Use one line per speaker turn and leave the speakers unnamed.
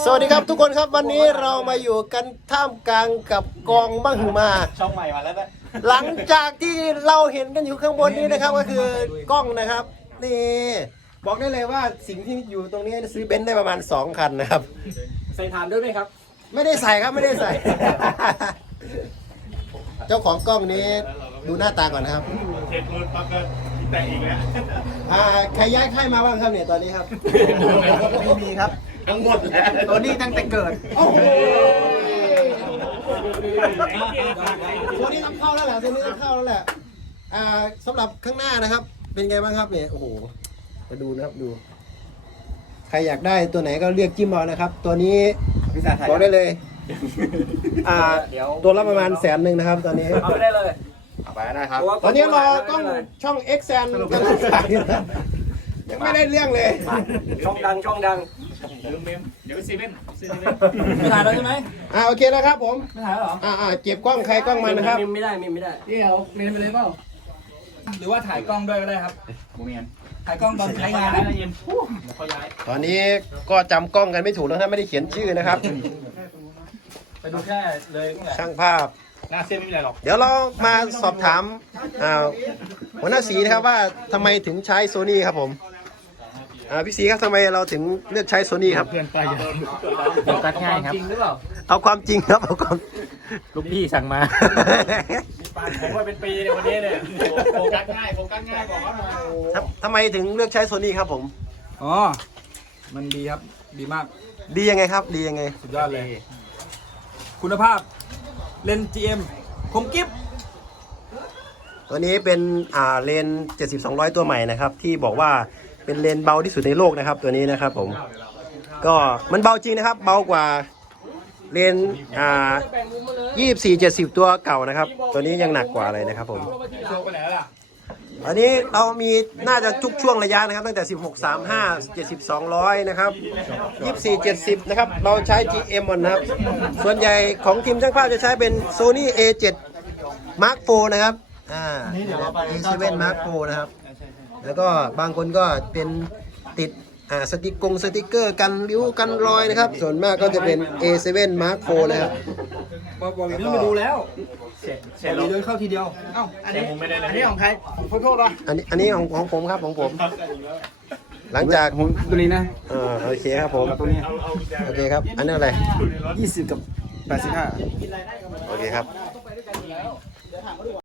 สวัสดีครับทุกคนครับวันนี้เรามาอยู่กันท่ามกลางกับกองมหึมา
ช่องใหม่มาแล้วนะ
หลังจากที่เราเห็นกันอยู่ข้างบนนี้นะครับก็คือกล้องนะครับนี่บอกได้เลยว่าสิ่งที่อยู่ตรงนี้ซื้อเบนซ์ได้ประมาณ2คันนะครับ
ใส่ถ่านด้วยไหมครับ
ไม่ได้ใส่ครับไม่ได้ใส่ เจ้าของกล้องนี้ดูหน้าตาก่อนนะครับ
เช็ดรถปั๊บก็แต่งอีกแล้ว
ใครย้ายค่ายมาบ้างครับเนี่ยตอนนี้ครับ
ไม่มีครับ
ทั้งหมดแล้ว
ตัวนี้ตั้งแต่เกิด
โอ้โหตัวนี้ต้องเข้าแล้วแหละตัวนี้ต้องเข้าแล้วแหละสำหรับข้างหน้านะครับ เป็นไงบ้างครับเนี่ยโอ้โหมาดูนะครับดูใครอยากได้ตัวไหนก็เรียกจิ้มเอานะครับ ตัวนี้บอกได้เลยตัวละประมาณ100,000นะครับตอนนี้
เอาไปได้เลย
เอาไปได้ครับ
ตอนนี้รอกล้องช่อง X แซนกำลังถ่ายยังไม่ได้เรื่องเลย
ช่องดัง
ลืมเมมเดี๋ยว7
ไม่ถ่ายแล้วใช่ไหม
โอเคนะครับผม
ไม่ถ่ายแล้วหรอ
เก็บกล้องใครกล้องมันนะครับ
ไม่ได้เดี๋ยวเมมไปเลยเปล่าหรือว่าถ่ายกล้องด้วยก็ได้ครับ
โมเมน
ถ่ายกล้องตอนใช้งานนะเย็น
ตอนนี้ก็จำกล้องกันไม่ถูกแล้วถ้าไม่ได้เขียนชื่อนะครับ
ไปดูแค่เลย
ช่างภาพ
หน้าเส้นไม่มีอะไรหรอก
เดี๋ยวเรามาสอบถามหัวหน้าสีนะครับว่าทำไมถึงใช้โซนี่ครับผมพี่สีครับทำไมเราถึงเลือกใช้โซนี่ครับ
เพื่อนไป
โฟกัสง่ายครับจริงหรือเปล่า
เอาความจริงครับเอาความ
ลูกพี่สั่งมา
ผมว่าเป็นปีเนี่ยวันนี้เนี่ยโฟกัสง่ายบอกว่า
ทำไมถึงเลือกใช้โซนี่ครับผม
อ๋อมันดีครับดีมาก
ดียังไงครับดียังไง
สุดยอดเลยคุณภาพเลนส์ GM คมกิ๊บ
ตัวนี้เป็นเลนส์70-200ตัวใหม่นะครับที่บอกว่าเป็นเลนส์เบาที่สุดในโลกนะครับตัวนี้นะครับผมก็มันเบาจริงนะครับเบากว่าเลนส์24-70ตัวเก่านะครับตัวนี้ยังหนักกว่าเลยนะครับผมอันนี้เรามีน่าจะทุกช่วงระยะนะครับตั้งแต่16-35 70-200นะครับ24-70นะครับเราใช้ GM หมดนะครับส่วนใหญ่ของทีมช่างภาพจะใช้เป็น Sony A7 Mark IV นะครับA7 Mark IV นะครับแล้วก็บางคนก็เป็นติดสติ๊กเกอร์กันริ้วกันรอยนะครับส่วนมากก็จะเป็น A7 Mark IV นะครับ
บอกอย่างนี้มาดูแล้วเสร็จเลยเข้าทีเดียว
อันนี้
ของใครขอโทษนะ
อันนี้ของผมครับของผมหลังจาก
ตัวนี้นะ
โอเคครับผมโอเคครับอันนี้อะไร
20 กับ 85
โอเคครับ